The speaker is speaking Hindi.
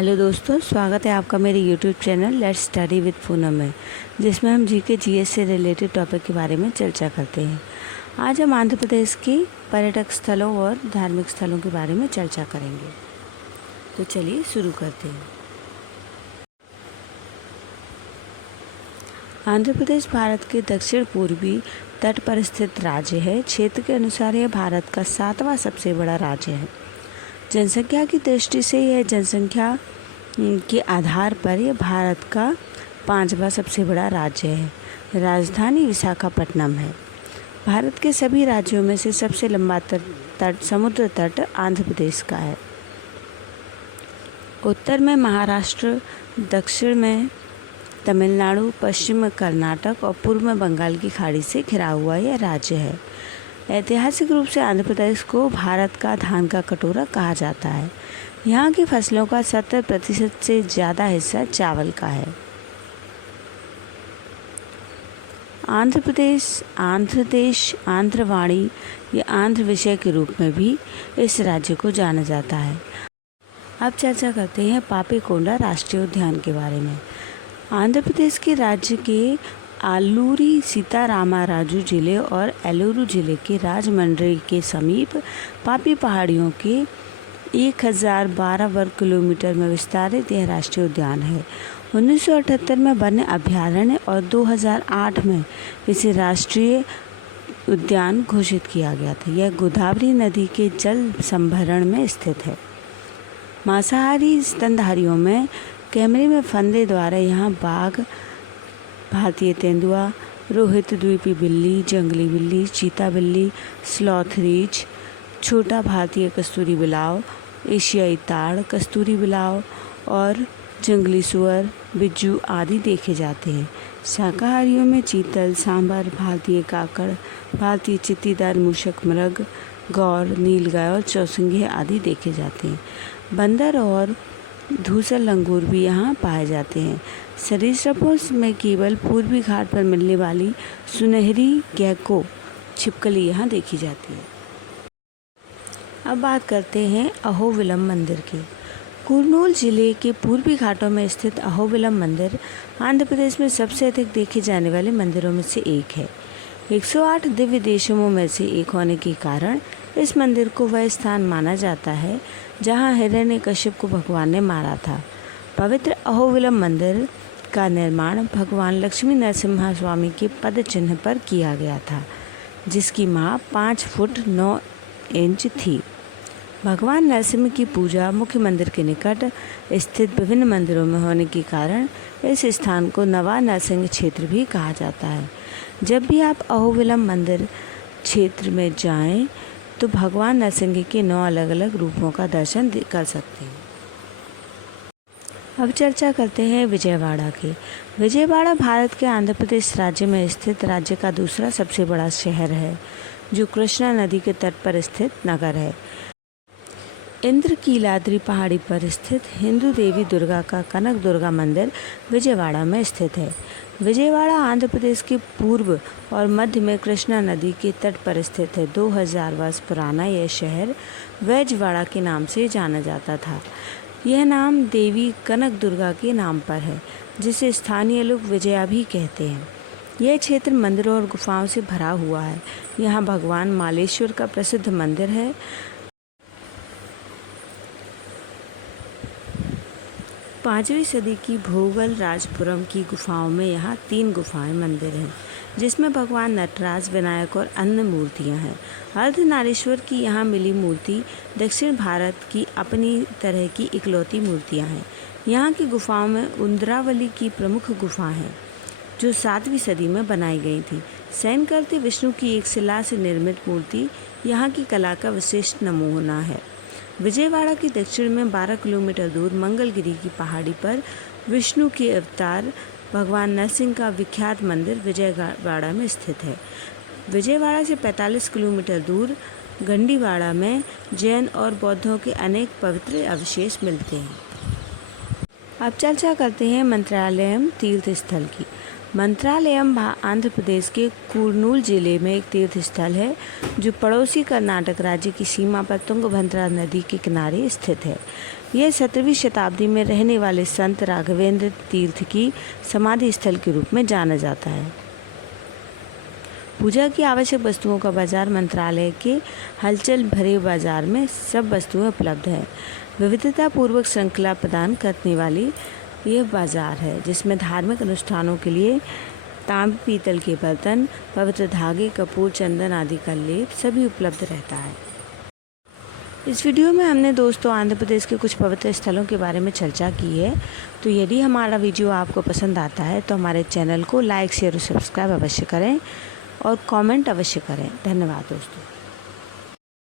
हेलो दोस्तों, स्वागत है आपका मेरे YouTube channel let's study with Poonam में, जिसमें हम जीके जीएस से रिलेटेड टॉपिक के बारे में चर्चा करते हैं। आज हम आंध्र प्रदेश के पर्यटक स्थलों और धार्मिक स्थलों के बारे में चर्चा करेंगे। तो चलिए शुरू करते हैं। आंध्र प्रदेश भारत के दक्षिण पूर्वी तट पर स्थित राज्य है। क्षेत्र के अनुसार यह भारत का 7वां सबसे बड़ा राज्य है। जनसंख्या की दृष्टि से यह जनसंख्या के आधार पर यह भारत का 5वां सबसे बड़ा राज्य है। राजधानी विशाखापट्टनम है। भारत के सभी राज्यों में से सबसे लंबा समुद्र तट आंध्र प्रदेश का है। उत्तर में महाराष्ट्र, दक्षिण में तमिलनाडु, पश्चिम में कर्नाटक और पूर्व में बंगाल की खाड़ी से घिरा हुआ यह राज्य है। ऐतिहासिक रूप से आंध्र प्रदेश को भारत का धान का कटोरा कहा जाता है। यहाँ की फसलों का 70% से ज़्यादा हिस्सा चावल का है। आंध्र प्रदेश, आंध्र देश, आंध्रवाणी या आंध्र विषय के रूप में भी इस राज्य को जाना जाता है। अब चर्चा करते हैं पापीकोंडा राष्ट्रीय उद्यान के बारे में। आंध्र प्रदेश के राज्य के आलूरी सीतारामराजू जिले और एलुरु जिले के राजमंड्री के समीप पापी पहाड़ियों के 1012 वर्ग किलोमीटर में विस्तारित यह राष्ट्रीय उद्यान है। 1978 में वन्य अभयारण्य और 2008 में इसे राष्ट्रीय उद्यान घोषित किया गया था। यह गोदावरी नदी के जल संभरण में स्थित है। मांसाहारी स्तनधारियों में कैमरे में फंदे द्वारा यहाँ बाघ, भारतीय तेंदुआ, रोहित द्वीपी बिल्ली, जंगली बिल्ली, चीता बिल्ली, स्लॉथ रीछ, छोटा भारतीय कस्तूरी बिलाव, एशियाई ताड़, कस्तूरी बिलाव और जंगली सुअर, बिज्जू आदि देखे जाते हैं। शाकाहारियों में चीतल, सांभर, भारतीय काकड़, भारतीय चित्तीदार मूषक मृग, गौर, नीलगाय और चौसंगी आदि देखे जाते हैं। बंदर और धूसर लंगूर भी यहाँ पाए जाते हैं। सरीसृपों में केवल पूर्वी घाट पर मिलने वाली सुनहरी गेको छिपकली यहाँ देखी जाती है। अब बात करते हैं अहोबिलम मंदिर की। कुर्नूल जिले के पूर्वी घाटों में स्थित अहोबिलम मंदिर आंध्र प्रदेश में सबसे अधिक देखे जाने वाले मंदिरों में से एक है। 108 दिव्य देशों में से एक होने के कारण इस मंदिर को वह स्थान माना जाता है जहां हिरण्यकश्यप को भगवान ने मारा था। पवित्र अहोबिलम मंदिर का निर्माण भगवान लक्ष्मी नरसिम्हा स्वामी के पद चिन्ह पर किया गया था, जिसकी माप 5 फुट 9 इंच थी। भगवान नरसिम्हा की पूजा मुख्य मंदिर के निकट स्थित विभिन्न मंदिरों में होने के कारण इस स्थान को नवा नरसिंह क्षेत्र भी कहा जाता है। जब भी आप अहोबिलम मंदिर क्षेत्र में जाएं, तो भगवान नरसिंह के 9 अलग अलग रूपों का दर्शन कर सकते हैं। अब चर्चा करते हैं विजयवाड़ा की। विजयवाड़ा भारत के आंध्र प्रदेश राज्य में स्थित राज्य का दूसरा सबसे बड़ा शहर है, जो कृष्णा नदी के तट पर स्थित नगर है। इंद्रकीलाद्रि पहाड़ी पर स्थित हिंदू देवी दुर्गा का कनक दुर्गा मंदिर विजयवाड़ा में स्थित है। विजयवाड़ा आंध्र प्रदेश के पूर्व और मध्य में कृष्णा नदी के तट पर स्थित है। 2000 वर्ष पुराना यह शहर वैजवाड़ा के नाम से जाना जाता था। यह नाम देवी कनक दुर्गा के नाम पर है, जिसे स्थानीय लोग विजया भी कहते हैं। यह क्षेत्र मंदिरों और गुफाओं से भरा हुआ है। यहाँ भगवान मालेश्वर का प्रसिद्ध मंदिर है। 5वीं सदी की भोगल राजपुरम की गुफाओं में यहाँ 3 गुफाएं मंदिर हैं, जिसमें भगवान नटराज, विनायक और अन्य मूर्तियाँ हैं। अर्धनारीश्वर की यहाँ मिली मूर्ति दक्षिण भारत की अपनी तरह की इकलौती मूर्तियाँ हैं। यहाँ की गुफाओं में उंद्रावली की प्रमुख गुफा है, जो 7वीं सदी में बनाई गई थी। शयन करते विष्णु की एक शिला से निर्मित मूर्ति यहाँ की कला का विशिष्ट नमूना है। विजयवाड़ा के दक्षिण में 12 किलोमीटर दूर मंगलगिरी की पहाड़ी पर विष्णु के अवतार भगवान नरसिंह का विख्यात मंदिर विजयवाड़ा में स्थित है। विजयवाड़ा से 45 किलोमीटर दूर गंडीवाड़ा में जैन और बौद्धों के अनेक पवित्र अवशेष मिलते हैं। अब चर्चा करते हैं मंत्रालयम तीर्थ स्थल की। मंत्रालयम आंध्र प्रदेश के कुर्नूल जिले में एक तीर्थ स्थल है, जो पड़ोसी कर्नाटक राज्य की सीमा पर तुंगभद्रा नदी के किनारे स्थित है। यह 17वीं शताब्दी में रहने वाले संत राघवेंद्र तीर्थ की समाधि स्थल के रूप में जाना जाता है। पूजा की आवश्यक वस्तुओं का बाजार मंत्रालय के हलचल भरे बाजार में सब वस्तुएं उपलब्ध है। विविधता पूर्वक श्रृंखला प्रदान करने वाली यह बाजार है जिसमें धार्मिक अनुष्ठानों के लिए तांबे पीतल के बर्तन, पवित्र धागे, कपूर, चंदन आदि का लेप सभी उपलब्ध रहता है। इस वीडियो में हमने दोस्तों आंध्र प्रदेश के कुछ पवित्र स्थलों के बारे में चर्चा की है। तो यदि हमारा वीडियो आपको पसंद आता है तो हमारे चैनल को लाइक, शेयर और सब्सक्राइब अवश्य करें और कमेंट अवश्य करें। धन्यवाद दोस्तों।